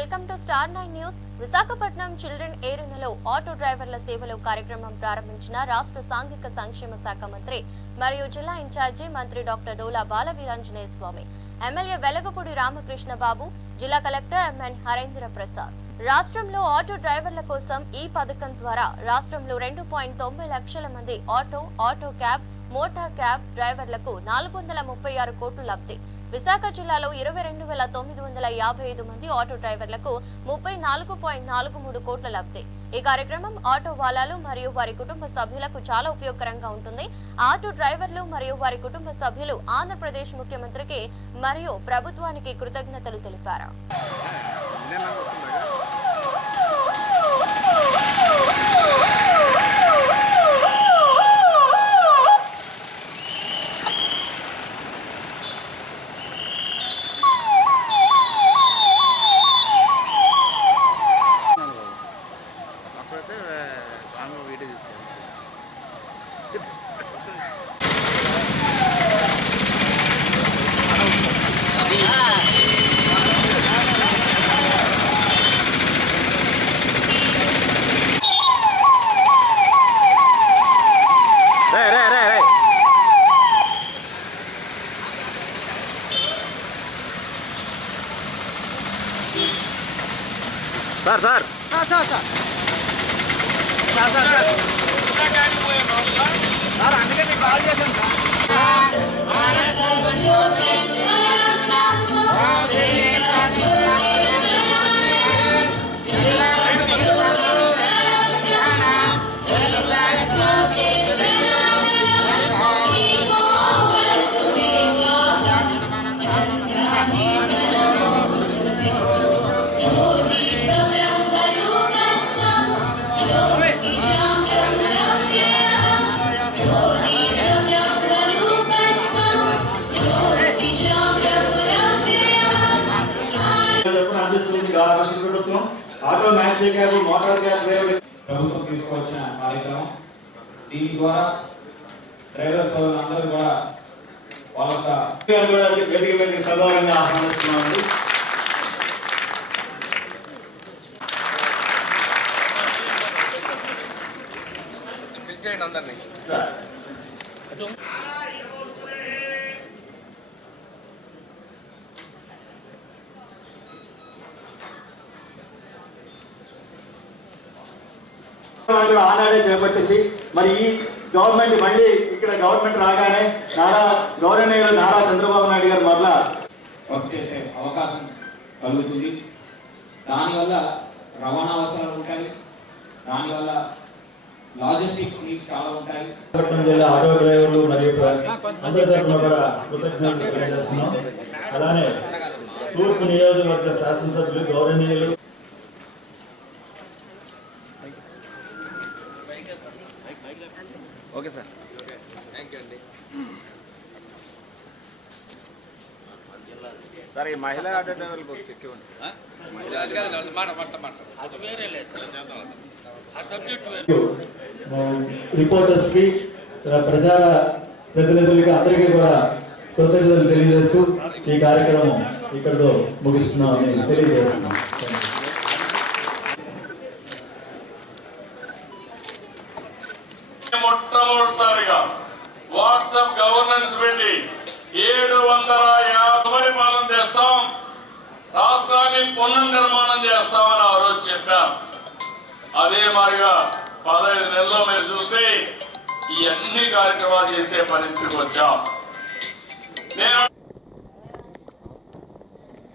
Welcome to star nine news. Visakhapatnam children ఏరియాలో auto డ్రైవర్ల సేవలు కార్యక్రమం ప్రారంభించిన రాష్ట్ర సాంఘిక సంక్షేమ శాఖ మంత్రి మరియు జిల్లా ఇన్ఛార్జి మంత్రి డాక్టర్ డోలా బాల వీరాంజనేయ స్వామి ఎమ్మెల్యే వెలగపూడి రామకృష్ణ బాబు జిల్లా కలెక్టర్ ఎంఎన్ హరేంద్ర ప్రసాద్. రాష్ట్రంలో ఆటో డ్రైవర్ల కోసం ఈ పథకం ద్వారా రాష్ట్రంలో రెండు పాయింట్ తొంభై లక్షల మంది auto auto cab motor cab డ్రైవర్లకు నాలుగు వందల ముప్పై ఆరు కోట్లు లబ్ధి. విశాఖ జిల్లాలో ఇరవై రెండు వేల తొమ్మిది వందల యాభై ఐదు మంది ఆటో డ్రైవర్లకు ముప్పై నాలుగు పాయింట్ నాలుగు మూడు కోట్ల లబ్ధి. ఈ కార్యక్రమం ఆటో వాలాలు మరియు వారి కుటుంబ సభ్యులకు చాలా ఉపయోగకరంగా ఉంటుంది. ఆటో డ్రైవర్లు మరియు వారి కుటుంబ సభ్యులు ఆంధ్రప్రదేశ్ ముఖ్యమంత్రికి మరియు ప్రభుత్వానికి కృతజ్ఞతలు తెలిపారు. Sir sir sir sir sir sir sir అందుకే మీకు కాల్ చేశాను sir auto maxi cab motor cab driver ప్రభుత్వం తీసుకొచ్చిన కార్యక్రమం. దీని ద్వారా డ్రైవర్ సోదరులందరూ కూడా వాళ్ళ యొక్క గారు కూడా వేదిక మీదకి సగౌరవంగా పిలిచేయండి అందరినీ. ఆనాడే చేపట్టింది. మరి ఈ గవర్నమెంట్ మళ్ళీ ఇక్కడ గవర్నమెంట్ రాగానే నారా గౌరవనీయులు నారా చంద్రబాబు నాయుడు గారు మరలా వర్క్ చేసే అవకాశం కలుగుతుంది. దానివల్ల రవాణా అవసరాలు ఉంటాయి. దానివల్ల లాజిస్టిక్స్ నీడ్స్ చాలా ఉంటాయి. విశాఖపట్నం జిల్లా ఆటో డ్రైవర్లు మరియు అందరి తరఫున కూడా కృతజ్ఞతలు తెలియజేస్తున్నాం. అలానే తూర్పు నియోజకవర్గ శాసనసభ్యులు గౌరవనీయులు. Okay sir. థ్యాంక్ యూ అండి సార్ ఈ మహిళా ఆటో డ్రైవర్లకు ఒక చెక్ ఇవ్వండి. రిపోర్టర్స్ రిపోర్టర్స్కి ప్రజా ప్రతినిధులకి అందరికీ కూడా కృతజ్ఞతలు తెలియజేస్తూ ఈ కార్యక్రమం ఇక్కడితో ముగిస్తున్నామని తెలియజేస్తున్నాం. మొట్టమొదటిసారిగా వాట్సాప్ గవర్నెన్స్ పెట్టి ఏడు వందల యాభై పాలన చేస్తాం. రాష్ట్రాన్ని పునర్నిర్మాణం చేస్తామని ఆ రోజు చెప్పారు. అదే మాదిరిగా పదహైదు నెలల్లో మీరు చూస్తే ఈ అన్ని కార్యక్రమాలు చేసే పరిస్థితికి వచ్చాం. నేను